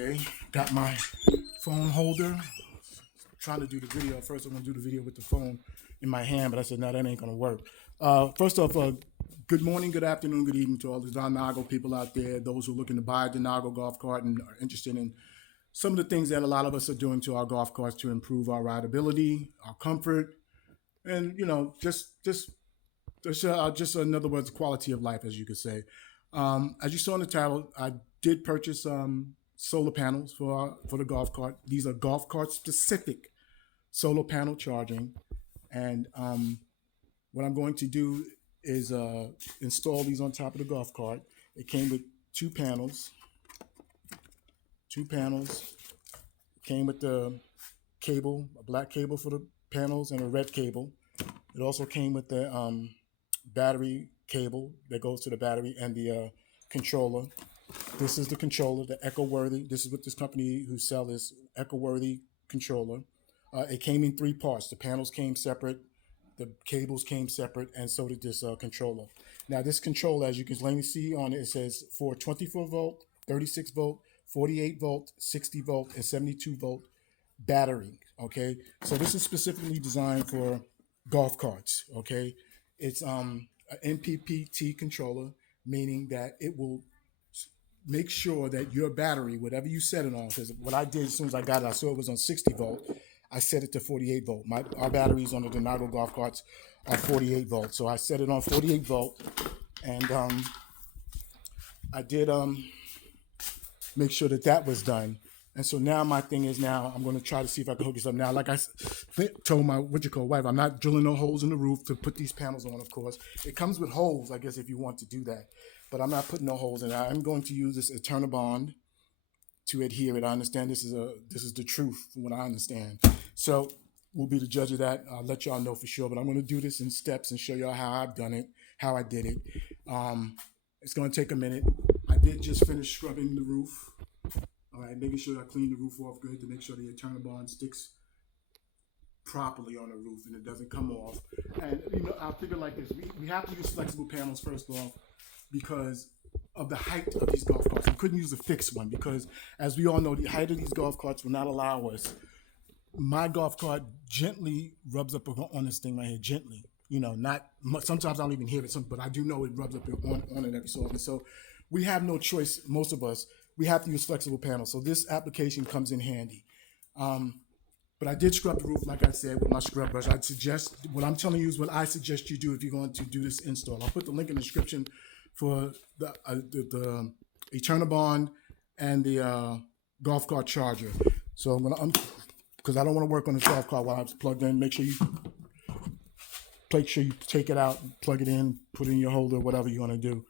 Okay, got my phone holder. Trying to do the video. At first, I'm gonna do the video with the phone in my hand, but I said, no, that ain't gonna work. First off, good morning, good afternoon, good evening to all the Denago people out there, those who are looking to buy a Denago golf cart and are interested in some of the things that a lot of us are doing to our golf carts to improve our rideability, our comfort, and just in other words, quality of life, as you could say. As you saw in the title, I did purchase solar panels for the golf cart. These are golf cart specific solar panel charging, and what I'm going to do is install these on top of the golf cart. It came with two panels. Came with the cable, a black cable for the panels and a red cable. It also came with the battery cable that goes to the battery and the controller. This is the controller, the Eco-Worthy. This is what this company who sell this Eco-Worthy controller. It came in three parts. The panels came separate, the cables came separate, and so did this controller. Now this controller, as you can plainly see on it, it says for 24 volt, 36 volt, 48 volt, 60 volt, and 72 volt battery. Okay, so this is specifically designed for golf carts. Okay, it's an MPPT controller, meaning that it will make sure that your battery, whatever you set it on, because what I did as soon as I got it, I saw it was on 60 volt. I set it to 48 volt. Our batteries on the Denago golf carts are 48 volt. So I set it on 48 volt, and I did make sure that was done. And so now my thing is, now I'm going to try to see if I can hook this up. Now, like I told my wife, I'm not drilling no holes in the roof to put these panels on, of course. It comes with holes, I guess, if you want to do that. But I'm not putting no holes in it. I'm going to use this Eternal Bond to adhere it. I understand this is the truth from what I understand. So we'll be the judge of that. I'll let y'all know for sure. But I'm going to do this in steps and show y'all how I've done it, how I did it. It's going to take a minute. I did just finish scrubbing the roof. All right, making sure I clean the roof off good to make sure the Eternal Bond sticks properly on the roof and it doesn't come off. And I figure like this: we have to use flexible panels first off because of the height of these golf carts. We couldn't use a fixed one because, as we all know, the height of these golf carts will not allow us. My golf cart gently rubs up on this thing right here, gently. Not much. Sometimes I don't even hear it, but I do know it rubs up on it every so often. So we have no choice. Most of us. We have to use flexible panels. So this application comes in handy. But I did scrub the roof, like I said, with my scrub brush. What I'm telling you is what I suggest you do if you're going to do this install. I'll put the link in the description for the Eternal Bond and the golf cart charger. So I'm going to, because I don't want to work on the golf cart while it's plugged in, make sure you take it out, plug it in, put it in your holder, whatever you want to do.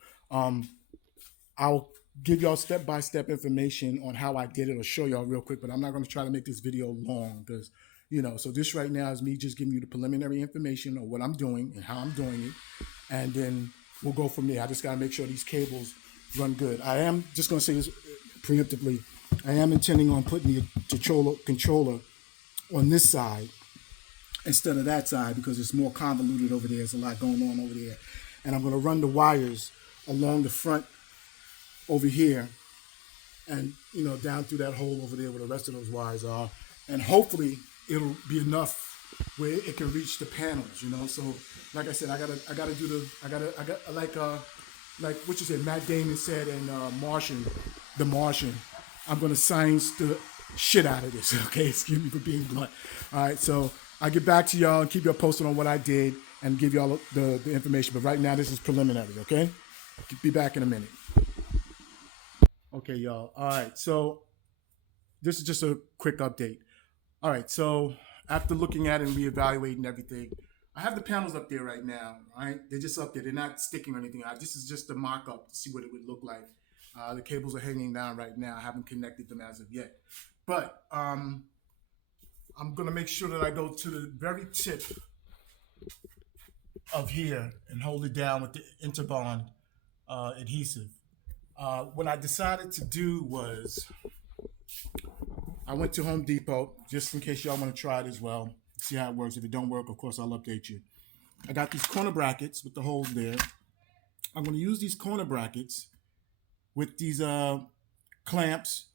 I'll give y'all step-by-step information on how I did it or show y'all real quick, but I'm not going to try to make this video long because, so this right now is me just giving you the preliminary information on what I'm doing and how I'm doing it. And then we'll go from there. I just got to make sure these cables run good. I am just going to say this preemptively. I am intending on putting the controller on this side instead of that side because it's more convoluted over there. There's a lot going on over there. And I'm going to run the wires along the front over here and down through that hole over there where the rest of those wires are, and hopefully it'll be enough where it can reach the panels. So like I said, I got like what you said, Matt Damon said in The Martian, I'm gonna science the shit out of this. Okay, excuse me for being blunt. All right, so I'll get back to y'all and keep y'all posted on what I did and give y'all the information, but right now this is preliminary. Okay, be back in a minute. Okay, y'all. All right, so this is just a quick update. All right, so after looking at it and reevaluating everything, I have the panels up there right now. All right, they're just up there. They're not sticking or anything. This is just a mock-up to see what it would look like. The cables are hanging down right now. I haven't connected them as of yet. But I'm going to make sure that I go to the very tip of here and hold it down with the Interbond adhesive. What I decided to do was I went to Home Depot, just in case y'all want to try it as well, see how it works. If it don't work, of course, I'll update you. I got these corner brackets with the holes there. I'm going to use these corner brackets with these clamps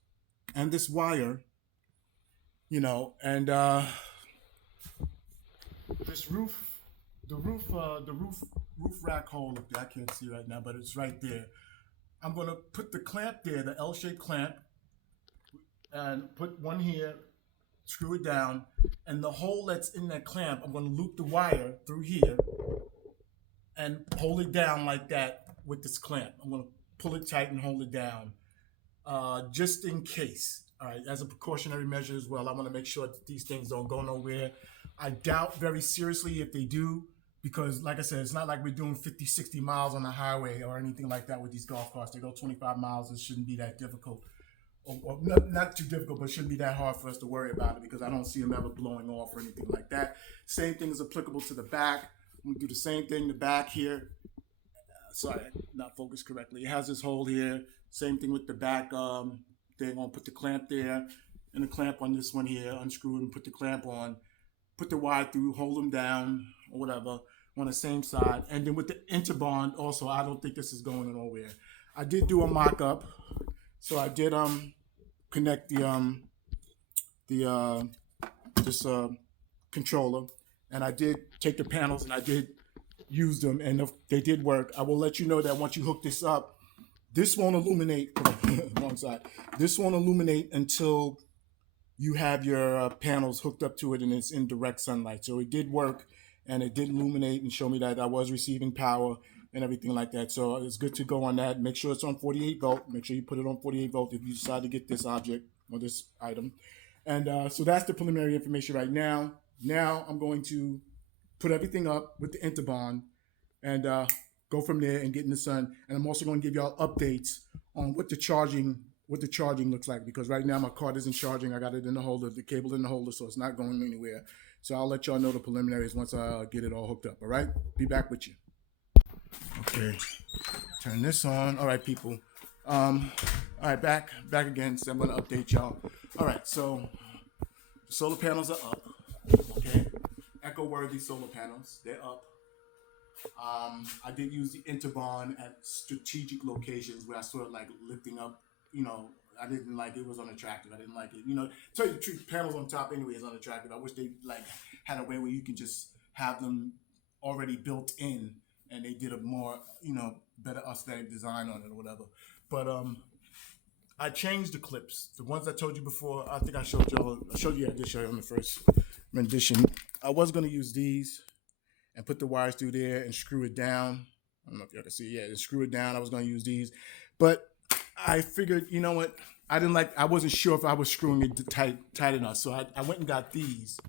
and this wire, and this roof, the roof rack hole up there. I can't see right now, but it's right there. I'm gonna put the clamp there, the L-shaped clamp, and put one here, screw it down, and the hole that's in that clamp, I'm gonna loop the wire through here and hold it down like that with this clamp. I'm gonna pull it tight and hold it down, just in case. All right, as a precautionary measure as well. I want to make sure that these things don't go nowhere. I doubt very seriously if they do, because like I said, it's not like we're doing 50, 60 miles on the highway or anything like that with these golf carts. They go 25 miles. It shouldn't be that difficult. Or not too difficult, but it shouldn't be that hard for us to worry about it, because I don't see them ever blowing off or anything like that. Same thing is applicable to the back. I'm gonna do the same thing, the back here. Sorry, not focused correctly. It has this hole here. Same thing with the back. They're gonna put the clamp there and the clamp on this one here, unscrew it and put the clamp on, put the wire through, hold them down or whatever on the same side. And then with the interbond also, I don't think this is going nowhere. I did do a mock-up. So I did connect this controller, and I did take the panels and I did use them, and they did work. I will let you know that once you hook this up, this won't illuminate. Wrong side. This won't illuminate until you have your panels hooked up to it and it's in direct sunlight. So it did work, and it did illuminate and show me that I was receiving power and everything like that. So it's good to go on that. Make sure it's on 48 volt. Make sure you put it on 48 volt if you decide to get this object or this item. And so that's the preliminary information right now. Now I'm going to put everything up with the interbond and go from there and get in the sun. And I'm also going to give y'all updates on what the charging looks like, because right now my card isn't charging. I got it in the holder, the cable in the holder, so it's not going anywhere. So I'll let y'all know the preliminaries once I get it all hooked up. All right, be back with you. Okay, turn this on. All right, people. All right, back again. So I'm gonna update y'all. All right, so solar panels are up. Okay, eco-worthy solar panels. They're up. I did use the interbond at strategic locations where I sort of like lifting up. I didn't like it. Was unattractive. I didn't like it. Tell you the truth, panels on top anyway is unattractive. I wish they had a way where you could just have them already built in, and they did a more, better aesthetic design on it or whatever. But I changed the clips. The ones I told you before, I think I showed you. I did show you on the first rendition. I was going to use these and put the wires through there and screw it down. I don't know if y'all can see. Yeah, and screw it down. I was going to use these. But I figured, you know what? I wasn't sure if I was screwing it tight enough. So I went and got these.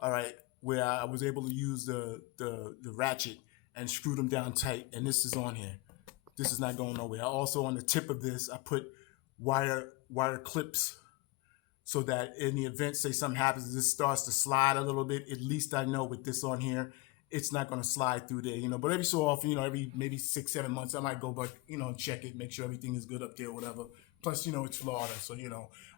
All right, where I was able to use the ratchet and screw them down tight, and this is on here. This is not going nowhere. Also on the tip of this, I put wire clips so that in the event, say something happens, this starts to slide a little bit, at least I know with this on here, it's not going to slide through there, But every so often, every maybe 6-7 months, I might go back, and check it, make sure everything is good up there, whatever. Plus, it's Florida, so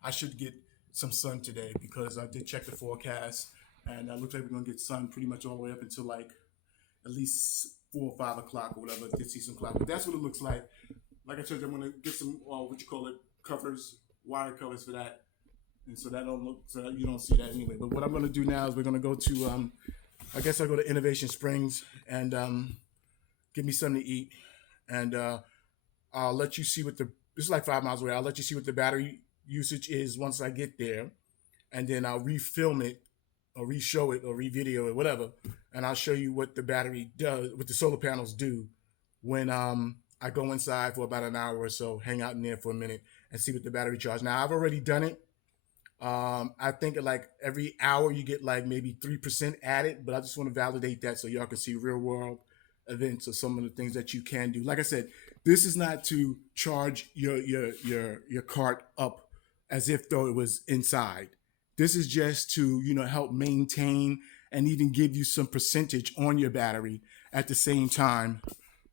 I should get some sun today, because I did check the forecast, and it looks like we're going to get sun pretty much all the way up until at least 4 or 5 o'clock or whatever. I did see some clouds, but that's what it looks like. Like I told you, I'm going to get some wire covers for that, and so that don't look, so you don't see that anyway. But what I'm going to do now is we're going to go to, I guess I'll go to Innovation Springs and get me something to eat, and I'll let you see this is like 5 miles away. I'll let you see what the battery usage is once I get there, and then I'll refilm it or re-show it or re-video it, whatever, and I'll show you what the battery does, what the solar panels do when I go inside for about an hour or so, hang out in there for a minute and see what the battery charge. Now, I've already done it. I think every hour you get maybe 3% added, but I just want to validate that so y'all can see real world events or some of the things that you can do. Like I said, this is not to charge your cart up as if though it was inside. This is just to, help maintain and even give you some percentage on your battery at the same time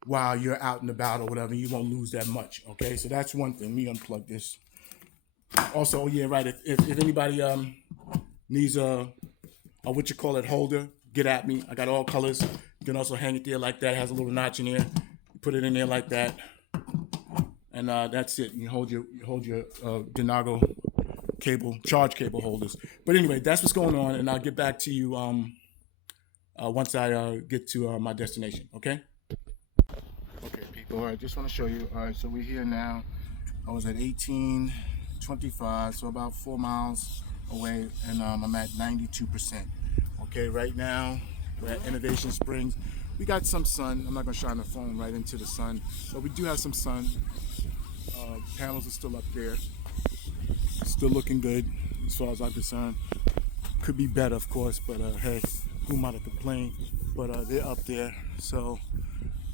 while you're out and about or whatever. You won't lose that much. Okay, so that's one thing. Let me unplug this. Also, yeah, right. If anybody needs a holder, get at me. I got all colors. You can also hang it there like that. It has a little notch in there. You put it in there like that, and that's it. You hold your Denago cable, charge cable holders. But anyway, that's what's going on, and I'll get back to you once I get to my destination. Okay. Okay, people. All right, just want to show you. All right, so we're here now. I was at 1825, so about 4 miles away, and I'm at 92%. Okay, right now we're at Innovation Springs. We got some sun. I'm not gonna shine the phone right into the sun, but we do have some sun. Panels are still up there, still looking good as far as I'm concerned. Could be better, of course, but hey, who am I to complain? But they're up there. So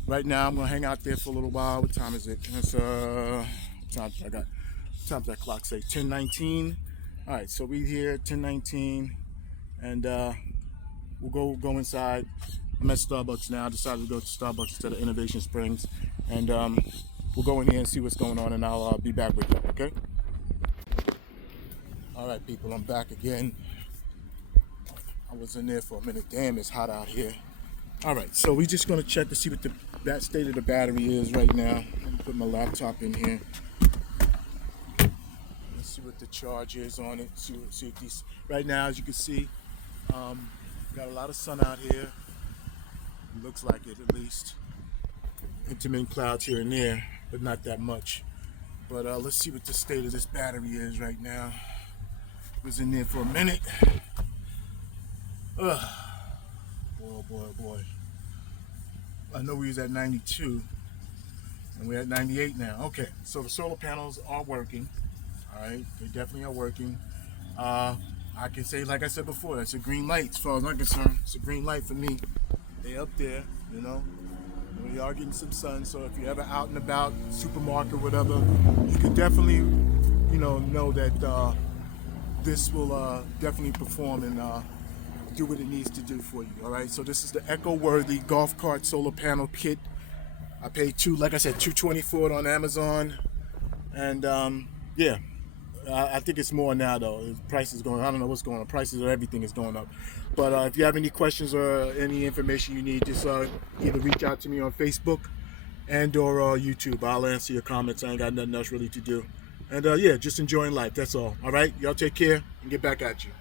right now I'm gonna hang out there for a little while. What time is it? It's time I got. Times that clock say 10:19. All right, so we here 10:19, and we'll go inside. I'm at Starbucks now. I decided to go to Starbucks instead of Innovation Springs, and we'll go in here and see what's going on, and I'll be back with you. Okay. All right, people, I'm back again. I was in there for a minute. Damn, it's hot out here. All right, so we're just gonna check to see what that state of the battery is right now. Let me put my laptop in here. Let's see what the charge is on it. See if these. Right now, as you can see, got a lot of sun out here. It looks like it, at least. Intermittent clouds here and there, but not that much. But let's see what the state of this battery is right now. Was in there for a minute. Boy, boy, boy. I know we was at 92, and we're at 98 now. Okay, so the solar panels are working. All right, they definitely are working. I can say, like I said before, that's a green light as far as I'm concerned. It's a green light for me. They up there, you know. We are getting some sun, so if you're ever out and about, supermarket or whatever, you can definitely, know that this will definitely perform and do what it needs to do for you. All right, so this is the Eco-Worthy golf cart solar panel kit. I paid $224 for it on Amazon, and yeah. I think it's more now though. The price is going. I don't know what's going on. Prices of everything is going up. But if you have any questions or any information you need, just either reach out to me on Facebook and or YouTube. I'll answer your comments. I ain't got nothing else really to do. And yeah, just enjoying life. That's all. All right. Y'all take care and get back at you.